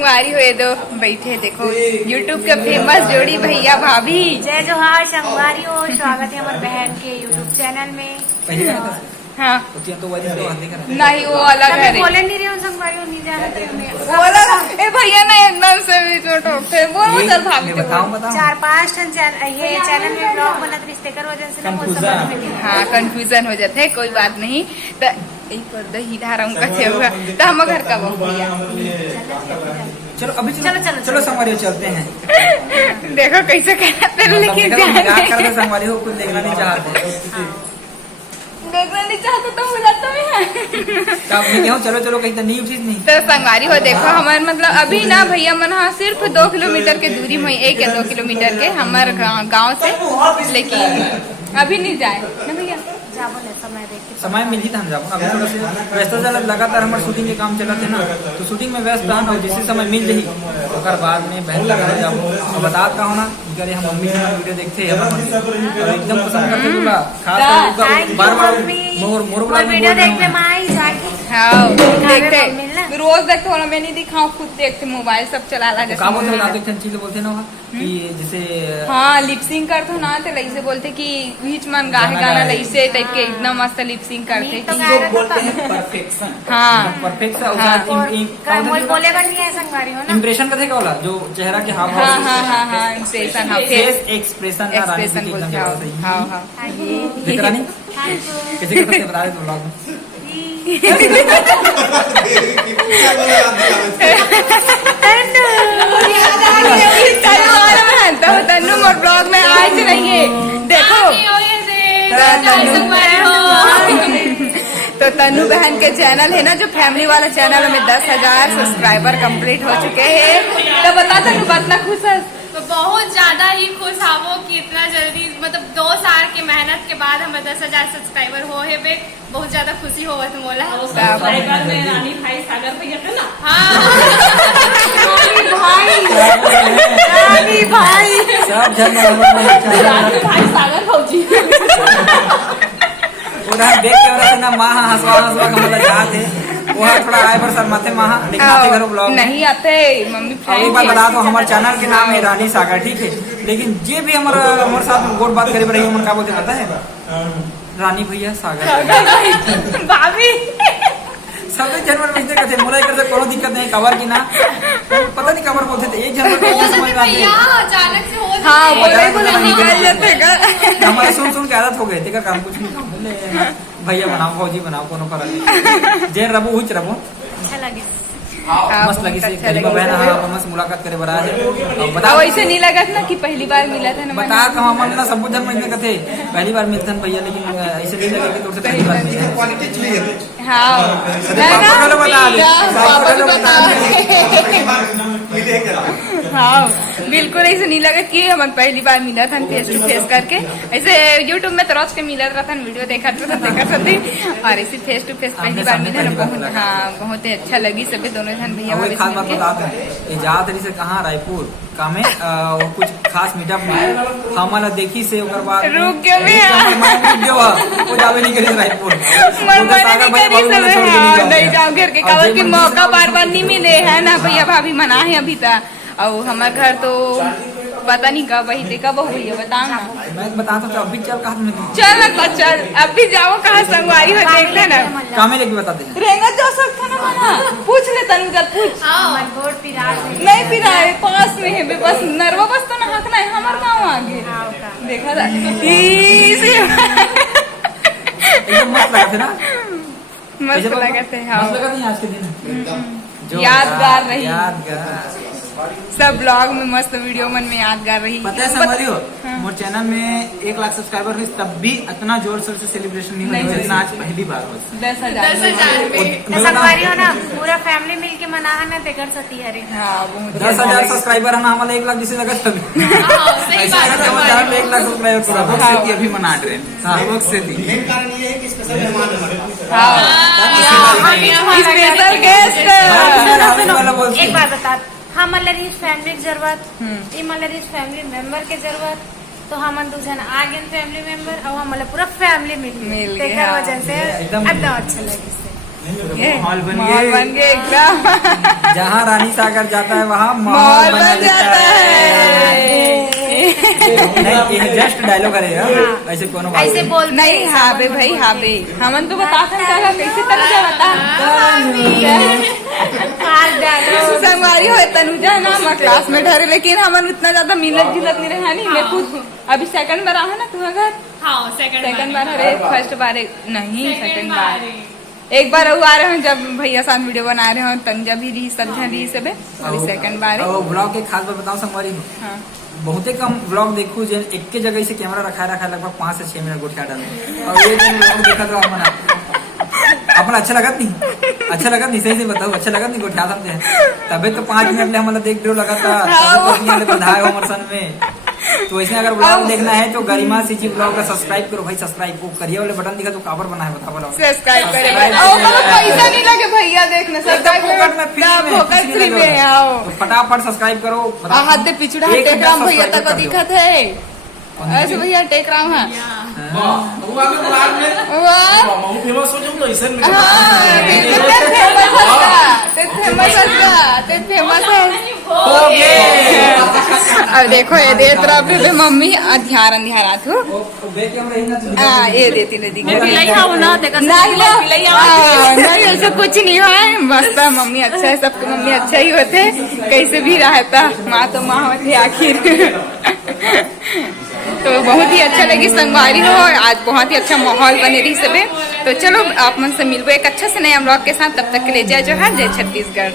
संगवारी हुए दो बैठे देखो यूट्यूब के फेमस जोड़ी भैया भाभी। जय जोहार संगवारी हो, स्वागत है हमारे बहन के यूट्यूब चैनल में। हाँ तो नहीं वो अलग है बोले नहीं रहे संगवारी हो, नहीं जाना वो अलग। ए भैया ना एकदम से बीच में टोकते बोल चल भाभी बताओ 4-5 ये चैनल में ब्लॉग बनत रिश्ते कर वजह से ना वो सब हाँ कंफ्यूजन हो जाते है। कोई बात नहीं तो दही धारम का हुआ तो हम घर का भैया चलो अभी चलो संगवारी चलते हैं। देखो कैसे कहते लेकिन संगवारी हो कुछ देखना नहीं चाहते देखना नहीं चाहते तो बुलाता भी है। चलो चलो कहीं तो नहीं चीज नहीं तो संगवारी हो देखो हमारे मतलब अभी ना भैया मन सिर्फ 2 किलोमीटर के दूरी में 1 या 2 किलोमीटर के हमारे गाँव से, लेकिन अभी नहीं जाए ना भैया समय मिल ही था हम जाओ अभी थोड़ा से व्यस्त लगातार हमारे शूटिंग के काम चला थे ना तो शूटिंग में व्यस्त था और जिस समय मिल रही तो बाद में बहन लगा जाओ बता का होना करे हम मम्मी से वीडियो देखते हैं और एकदम पसंद करते बोला खास बार बार मोर वीडियो देखते माई जाके हाँ देखते रोज देखते हो ना मैं नहीं दिखाऊं खुद देखते मोबाइल सब चला ला काम होते चीज बोलते ना कि जैसे हाँ लिपसिंग करते ना तो लैसे बोलते कि बीच मन गाना लैसे टाइप के इतना मस्त लिपसिंग करते परफेक्शन हाँ परफेक्शन बोलेगा नहीं है संगवारी हो ना इम्प्रेशन का थे क्या बोला जो चेहरा के हाव हाँ हाँ हाँ हाँ इम्प्रेशन हाँ फेस एक्सप्रेशन का एक्सप्रेशन बोलते हैं हाँ हाँ दिख रहा नहीं किसी को बता दे ब्लॉग में तन्नू मोर ब्लॉग में आज रहिए देखो तो तन्नू बहन के चैनल है ना जो फैमिली वाला चैनल में 10,000 सब्सक्राइबर कंप्लीट हो चुके हैं। तो बता तन्नू बात ना खुश है तो बहुत ज्यादा ही खुश आवो कि इतना जल्दी मतलब 2 साल की मेहनत के बाद हमें 10,000 सब्सक्राइबर हो है बे बहुत ज्यादा खुशी हो तुम बोला सब्सक्राइबर में रानी भाई सागर भैया थे ना। हाँ रानी भाई भाई सागर भौजी देख के ना माँ हंसवा मतलब जाते वहाँ थोड़ा आए पर सर माथे महा लेकिन आते घरों ब्लॉग नहीं आते मम्मी एक बात बता दो हमारे चैनल के नाम है रानी सागर ठीक है, लेकिन जे भी हमारे साथ गोट बात करे रही है क्या बोलते पता है रानी भैया सागर भाभी सब जनवर में कहते मोला कर कोनो दिक्कत नहीं कवर की ना पता नहीं कवर बोलते थे एक जनवर समझ में आते अचानक से हो हाँ बोले निकल जाते हमारे सुन के आदत हो गए थे काम कुछ नहीं भैया बनाओ फौजी बनाओ कोनो फर्क जैन रबू हुच रबू अच्छा लगे मस्त लगी से गरीब बहन मस्त मुलाकात करे बड़ा है बता ऐसे नहीं लगा था ना कि पहली बार मिला था ना बता कहाँ मन ना सब जन में कथे पहली बार मिलते हैं भैया लेकिन ऐसे नहीं लगे कि तुमसे पहली बार मिले क्वालिटी चाहिए हाँ बिल्कुल ऐसे नहीं लगा कि हम पहली बार मिला था फेस टू फेस करके। ऐसे यूट्यूब में तो रोज के मिला रहा था वीडियो देखा सकते और ऐसे फेस टू फेस पहली बार मिला ना बहुत हाँ बहुत ही अच्छा लगी सभी दोनों जन भैया खास बात बताते हैं जा तरी से कहाँ रायपुर का में कुछ खास मीटअप में हमारा देखी से बाद रुक गया वो जावे नहीं करी रायपुर नहीं जाओ घर के कावल के मौका बार बार नहीं मिले है ना भैया भाभी मना है अभी तक और हमारे घर तो पता नहीं कब वही कब हुई बताओ ना। मैं बताता हूँ अभी चल कहा चल ना चल अभी जाओ कहाँ संगवारी हो देख लेना कामे लेके बताते हैं रेंगा जा सकता ना मना पूछ ले तनु जब पूछ नहीं पिरा है पास में है बस नरवा बस तो ना हकना है हमारे गाँव आगे देखा था मस्त लगा थे ना मस्त लगा थे हाँ आज के दिन यादगार रही यादगार सब ब्लॉग में मस्त वीडियो मन में यादगार रही। पता है संभाली हो मोर चैनल में 1 लाख सब्सक्राइबर हुई तब भी इतना जोर शोर से सेलिब्रेशन नहीं हुआ जितना आज पहली बार हो 10,000 में संगवारी हो ना पूरा फैमिली मिल के मना है ना देकर सती हरे 10,000 सब्सक्राइबर है ना हमारा 1 लाख जिसे लगा तभी 1 लाख सब्सक्राइबर अभी मना रहे हैं से थी एक बात बता हम इस फैमिली की जरूरत इस फैमिली मेंबर के जरूरत तो हम दूसरा आ गए फैमिली मेंबर और हम पूरा फैमिली मिल गए वजह से एकदम अच्छा लगे ये माहौल बन माहौल गए। बन गए एकदम। जहाँ रानी सागर जाता है वहाँ माहौल बन जाता है। नहीं, ये जस्ट डायलॉग करेगा, ऐसे कोनो बात ऐसे बोल नहीं हाँ बे भाई हाँ बे हमन तो बता सकता कैसे तनुजा बता संगवारी हो तनुजा ना हम क्लासमेट हरे लेकिन हमन उतना ज्यादा मिलत जुलत नहीं रहा नहीं मैं खुद अभी सेकंड बार आया ना तू अगर हाँ सेकंड बार हरे फर्स्ट बार नहीं सेकंड बार एक बार वो आ रहे हैं जब भैया साथ वीडियो बना रहे हो तनुजा भी रही सब्जा रही सब अभी सेकंड बार है और ब्लॉग के खास बात बताऊं संगवारी को, हाँ बहुते कम ब्लॉग देखू जो एक के जगह से कैमरा रखा लगभग 5 से 6 मिनट गोठिया डाले और ये जो ब्लॉग देखा तो अपन अच्छा लगत नहीं सही से बताओ अच्छा लगत नहीं गोठिया समझे तबे तो 5 मिनट ले हम देख रहे लगातार बधाई हो हमारे सन में। तो इसमें अगर ब्लॉग देखना है तो गरिमा सीजी ब्लॉग का सब्सक्राइब करो भाई, सब्सक्राइब को करिए वाले बटन दिखा तो काबर बना है बता बोलो सब्सक्राइब करे पैसा नहीं लगे भैया देखना सब्सक्राइब फ्री में आओ तो फटाफट सब्सक्राइब करो। हाथ दे पिछड़ा टेक राम भैया तक को दिखत है ऐसे भैया टेक राम है फेमस हो जाऊँ तो ऐसा फेमस है। अब देखो ये दे तरफ पे मम्मी अंधियार अंधियारात हो ये देती नदी नहीं ऐसा कुछ नहीं है मस्त है मम्मी अच्छा है सबके मम्मी अच्छा ही होते कैसे भी रहता माँ तो माँ होते आखिर। तो बहुत ही अच्छा लगी संगवारी हो आज बहुत ही अच्छा माहौल बने रही सबे। तो चलो आप मन से मिलबो एक अच्छा से नया ब्लॉग के साथ, तब तक के लिए जय जोहार जय छत्तीसगढ़।